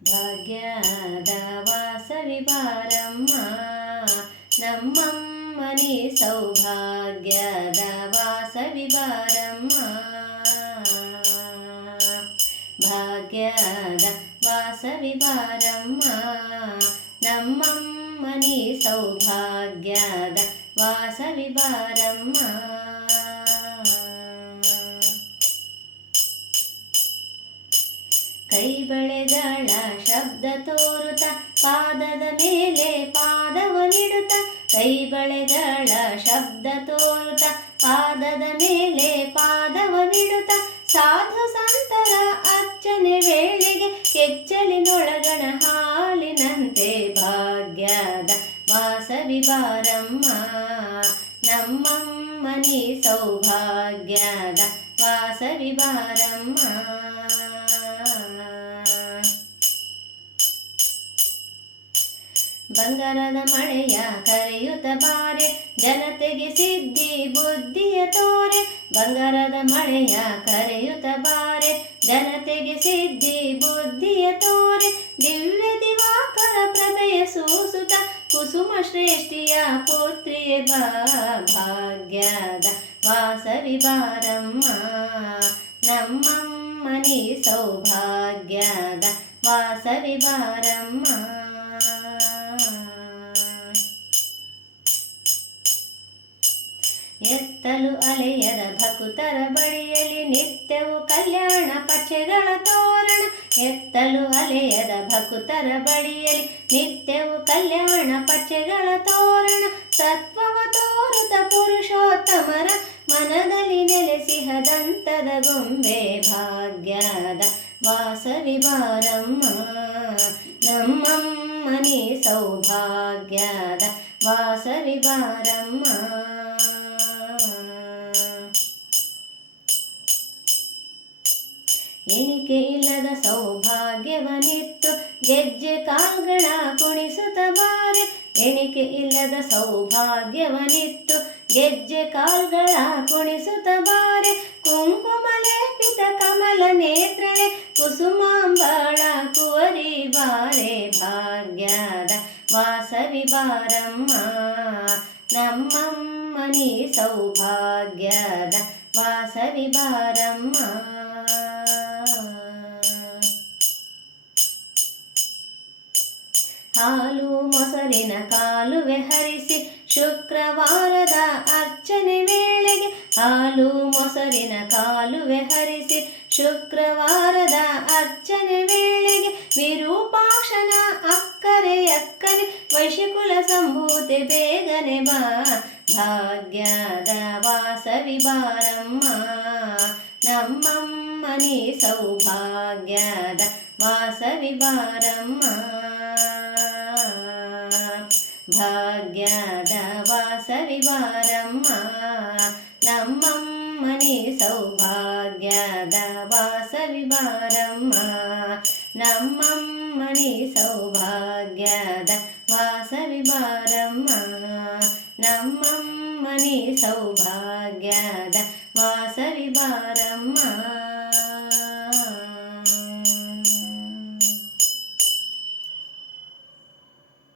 ಭಾಗ್ಯದ ವಾಸವಿ ಬಾರಮ್ಮ ನಮ್ಮಮ್ಮನಿ ಸೌಭಾಗ್ಯದ ವಾಸವಿ ಬಾರಮ್ಮ ಭಾಗ್ಯದ ವಾಸವಿ ಬಾರಮ್ಮ ನಮ್ಮಮ್ಮನಿ ಸೌಭಾಗ್ಯದ ವಾಸವಿ ಬಾರಮ್ಮ ಕೈ ಬಳೆಗಳ ಶಬ್ದ ತೋರುತ್ತ ಪಾದದ ಮೇಲೆ ಪಾದವನಿಡುತ್ತ ಕೈ ಬಳೆಗಳ ಶಬ್ದ ತೋರುತ್ತ ಪಾದದ ಮೇಲೆ ಪಾದವನಿಡುತ್ತ ಸಾಧು ಸಂತರ ಅರ್ಚನೆ ವೇಳೆಗೆ ಕೆಚ್ಚಲಿನೊಳಗಣ ಹಾಲಿನಂತೆ ಭಾಗ್ಯದ ವಾಸವಿ ಬಾರಮ್ಮ ನಮ್ಮಮ್ಮನಿ ಸೌಭಾಗ್ಯದ ವಾಸವಿ ಬಾರಮ್ಮ ಬಂಗಾರದ ಮಳೆಯ ಕರೆಯುತ್ತ ಬಾರೆ ಜನತೆಗೆ ಸಿದ್ಧಿ ಬುದ್ಧಿಯ ತೋರೆ ಬಂಗಾರದ ಮಳೆಯ ಕರೆಯುತ್ತ ಬಾರೆ ಜನತೆಗೆ ಸಿದ್ಧಿ ಬುದ್ಧಿಯ ತೋರೆ ದಿವ್ಯ ದಿವಾಕರ ಪ್ರಭೆಯ ಸೂಸುತ್ತ ಕುಸುಮ ಶ್ರೇಷ್ಠಿಯ ಪುತ್ರಿಯ ಭಾಗ್ಯದ ವಾಸವಿ ಬಾರಮ್ಮ ನಮ್ಮಮ್ಮನಿ ಸೌಭಾಗ್ಯದ ವಾಸವಿ ಬಾರಮ್ಮ ಎತ್ತಲು ಅಲೆಯದ ಭಕುತರ ಬಳಿಯಲ್ಲಿ ನಿತ್ಯವು ಕಲ್ಯಾಣ ಪಚೆಗಳ ತೋರಣ ಎತ್ತಲು ಅಲೆಯದ ಭಕುತರ ಬಳಿಯಲ್ಲಿ ನಿತ್ಯವು ಕಲ್ಯಾಣ ಪಚೆಗಳ ತೋರಣ ಸತ್ವವ ತೋರುತ ಪುರುಷೋತ್ತಮರ ಮನದಲ್ಲಿ ನೆಲೆಸಿಹದಂತದ ಗೊಂಬೆ ಭಾಗ್ಯದ ವಾಸವಿ ಬಾರಮ್ಮ ನಮ್ಮಮ್ಮನಿ ಸೌಭಾಗ್ಯದ ವಾಸವಿ ಬಾರಮ್ಮ ಎಣಿಕೆ ಇಲ್ಲದ ಸೌಭಾಗ್ಯವನಿತ್ತು ಗೆಜ್ಜೆ ಕಾಲ್ಗಳ ಕುಣಿಸುತ್ತ ಬಾರೆ ಎಣಿಕೆ ಇಲ್ಲದ ಸೌಭಾಗ್ಯವನಿತ್ತು ಗೆಜ್ಜೆ ಕಾಲ್ಗಳ ಕುಣಿಸುತ್ತ ಬಾರೆ ಕುಂಕುಮ ಲೇಪಿತ ಕಮಲ ನೇತ್ರಳೆ ಕುಸುಮಾಂಬಾಳ ಕುವರಿ ಬಾರೆ ಭಾಗ್ಯದ ವಾಸವಿ ಬಾರಮ್ಮ ನಮ್ಮಮ್ಮನಿ ಸೌಭಾಗ್ಯದ ವಾಸವಿ ಬಾರಮ್ಮ ಹಾಲು ಮೊಸರಿನ ಕಾಲುವೆ ಹರಿಸಿ ಶುಕ್ರವಾರದ ಅರ್ಚನೆ ವೇಳೆಗೆ ಹಾಲು ಮೊಸರಿನ ಕಾಲುವೆ ಹರಿಸಿ ಶುಕ್ರವಾರದ ಅರ್ಚನೆ ವೇಳೆಗೆ ವಿರೂಪಾಕ್ಷನ ಅಕ್ಕರೆ ಅಕ್ಕನೆ ವೈಶಕುಲ ಸಂಭೂತೆ ಬೇಗನೆ ಬಾ ಭಾಗ್ಯದ ವಾಸವಿ ಬಾರಮ್ಮ ನಮ್ಮಮ್ಮನಿ ಸೌಭಾಗ್ಯದ ವಾಸವಿ ಬಾರಮ್ಮ ಭಾಗ್ಯದ ವಾಸವಿ ಬಾರಮ್ಮ ನಮ್ಮಮ್ಮನಿ ಸೌಭಾಗ್ಯದ ವಾಸವಿ ಬಾರಮ್ಮ ನಮ್ಮಮ್ಮನಿ ಸೌಭಾಗ್ಯದ ವಾಸವಿ ಬಾರಮ್ಮ ನಮ್ಮಮ್ಮನಿ ಸೌಭಾಗ್ಯದ ವಾಸವಿ ಬಾರಮ್ಮ